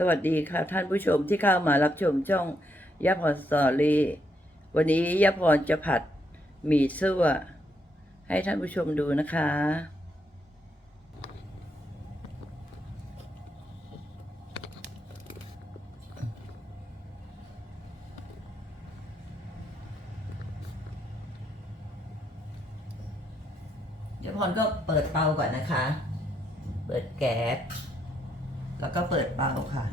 สวัสดีค่ะท่านผู้ชมที่เข้ามารับชมช่องยะพรสตอรี่วันนี้ยะพรจะผัดหมี่ซั่วให้ท่านผู้ชมดูนะคะยะพรก็เปิดเตาก่อนนะคะ เปิดแก๊ส แล้วก็เปิดเบาค่ะ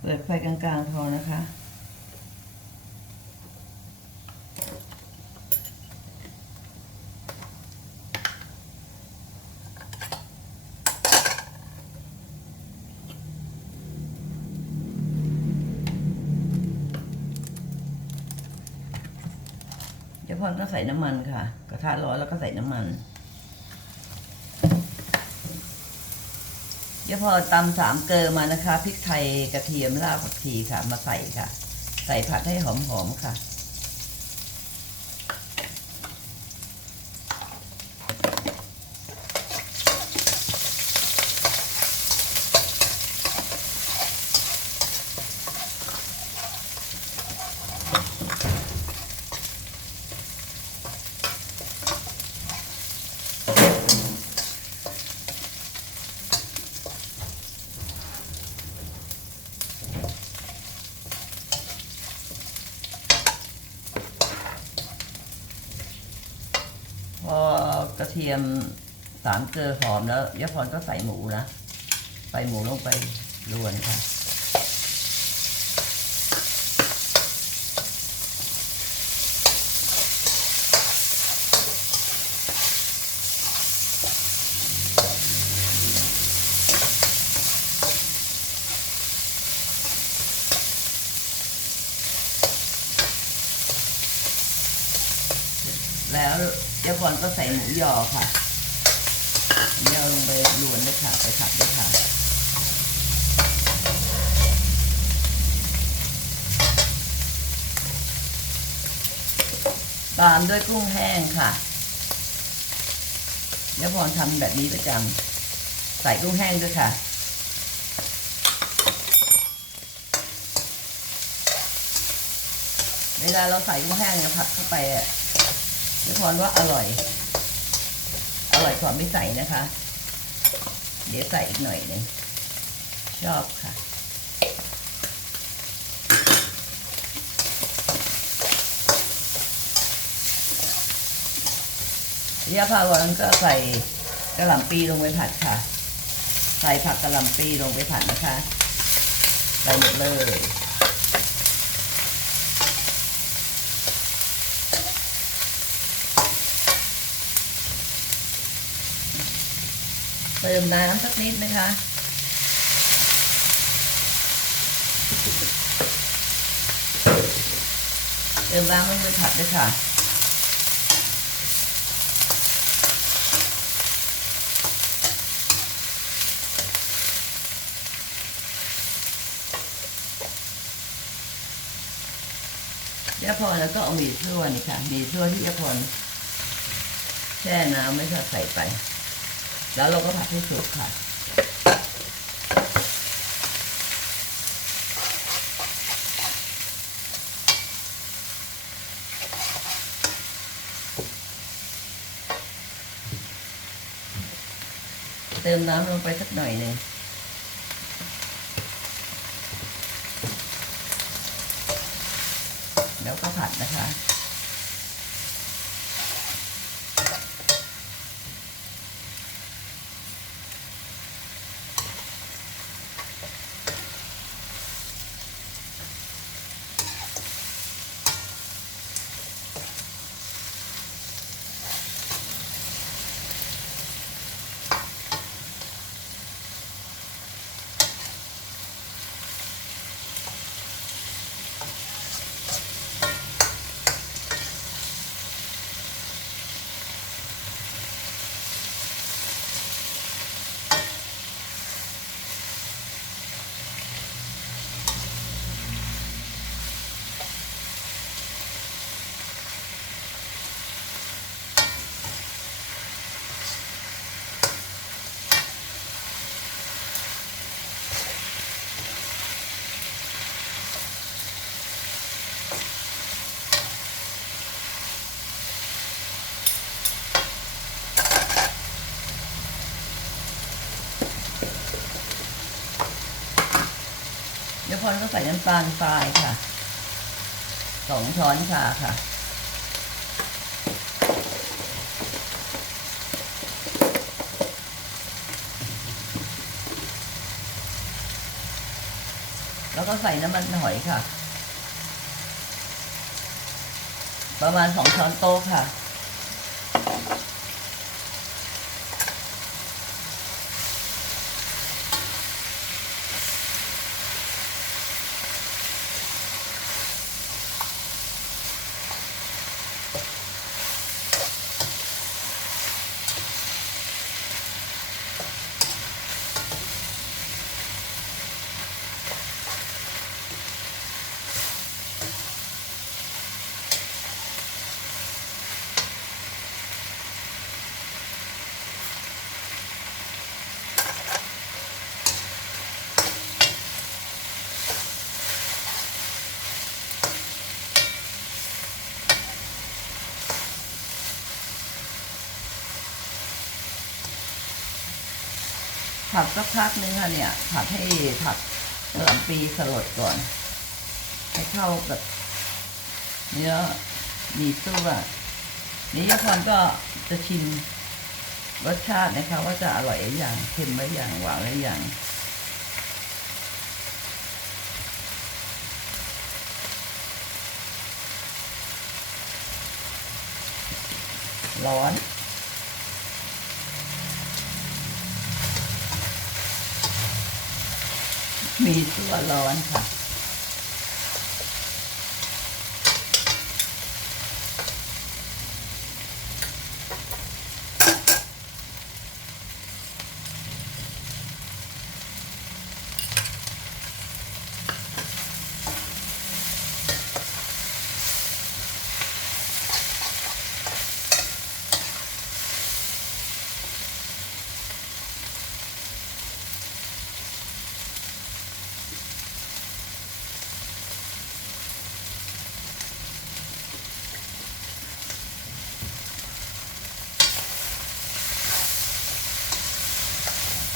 เปิดไฟกลางๆพอนะคะ เดี๋ยวพรก็ใส่น้ำมันค่ะ กระทะร้อนแล้วก็ใส่น้ำมัน เดี๋ยวพอตำสามเกลอมานะคะพริกไทยกระเทียมรากผักชีค่ะมาใส่ค่ะ ใส่ผัดให้หอมๆค่ะ พอกระ เทียมสามเกลือหอมแล้วยะพรก็ใส่หมูนะใส่หมูลงไปรวนค่ะ แล้ว ยะพรก็ใส่หมูยอค่ะนี่เอาลงไปรวนเลยค่ะ ไปผัดเลยค่ะ ตามด้วยกุ้งแห้งค่ะยะพรทำแบบนี้ประจำใส่กุ้งแห้งด้วยค่ะเวลาเราใส่กุ้งแห้งเนี่ยผัดเข้าไปอะ นิพรว่าอร่อย อร่อยกว่าไม่ใส่นะคะ เดี๋ยวใส่อีกหน่อยหนึ่งชอบค่ะยาพาวันก็ใส่กระหล่ำปีลงไปผัดค่ะ ใส่ผักกระหล่ำปีลงไปผัดนะคะ ใส่หมดเลย เติมน้ำสักนิดนะคะ เติมน้ำลงไปผัดด้วยค่ะยาพรแล้วก็เอาหมี่ทั่วนี่ค่ะหมี่ทั่วที่ยาพรแช่น้ำไม่ใช่ใส่ไป แล้วเราก็ผัดให้สุกค่ะ เติมน้ำลงไปสักหน่อยหนึ่งแล้วก็ผัดนะคะ เดี๋ยวพรก็ใส่น้ำตาลทรายค่ะสองช้อนชาค่ะ แล้วก็ใส่น้ำมันหอยค่ะ ประมาณสองช้อนโต๊ะค่ะ ผัดสักพักนึงค่ะเนี่ย ผัดให้ผัดกระหล่ำปีสลดก่อน ให้เข้ากับเนื้อหมีสู้อะนี่ยพรก็จะชิมรสชาตินะคะว่าจะอร่อยหรือยังเค็มหรือยังหวานหรือยังร้อน มีตัวร้อนค่ะ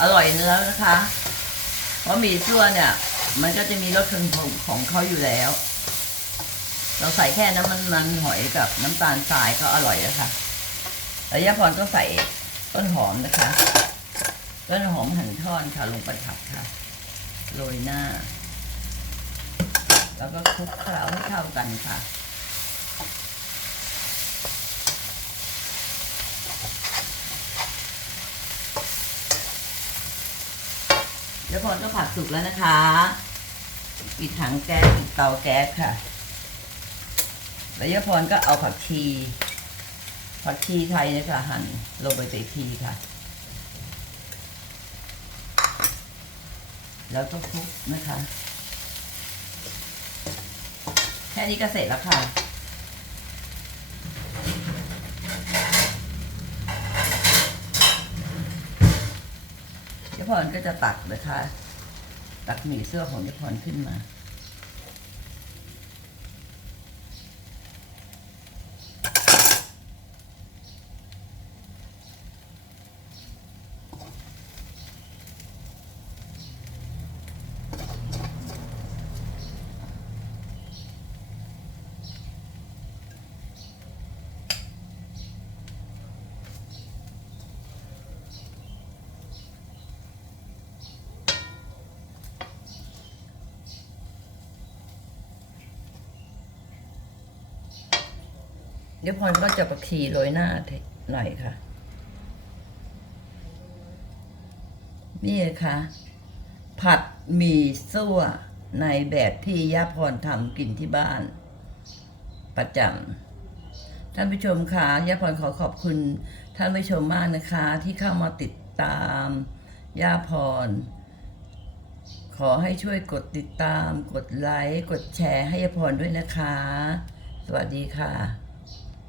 อร่อยแล้วนะคะ เพราะหมี่ซั่วเนี่ย มันก็จะมีรสของของของเขาอยู่แล้ว เราใส่แค่น้ำมันมันหอยกับน้ำตาลทรายก็อร่อยแล้วค่ะแล้วยาพรก็ใส่ต้นหอมนะคะ ต้นหอมหั่นท่อนค่ะลงไปผัดค่ะโรยหน้า แล้วก็คลุกเคล้าให้เข้ากันค่ะ เดี๋ยวพรก็ผัดสุกแล้วนะคะ ปิดถังแก๊สปิดเตาแก๊สค่ะ แล้วยพรก็เอาผักชี ผักชีไทยนี่ยค่ะหั่นลงไปใส่ทีค่ะ แล้วก็คลุกนะคะ แค่นี้ก็เสร็จแล้วค่ะ พรก็จะตักนะคะ ตักหมี่เสื้อของยพรขึ้นมา ดี๋ยวพรก็จะประคีโรยหน้าหน่อยค่ะ นี่ค่ะ ผัดหมี่ซั่วในแบบที่ย่าพรทำกินที่บ้าน ประจำท่านผู้ชมค่ะย่าพรขอขอบคุณท่านผู้ชมมากนะคะ ที่เข้ามาติดตามย่าพร ขอให้ช่วยกดติดตาม กดไลค์ กดแชร์ให้ย่าพรด้วยนะคะ สวัสดีค่ะ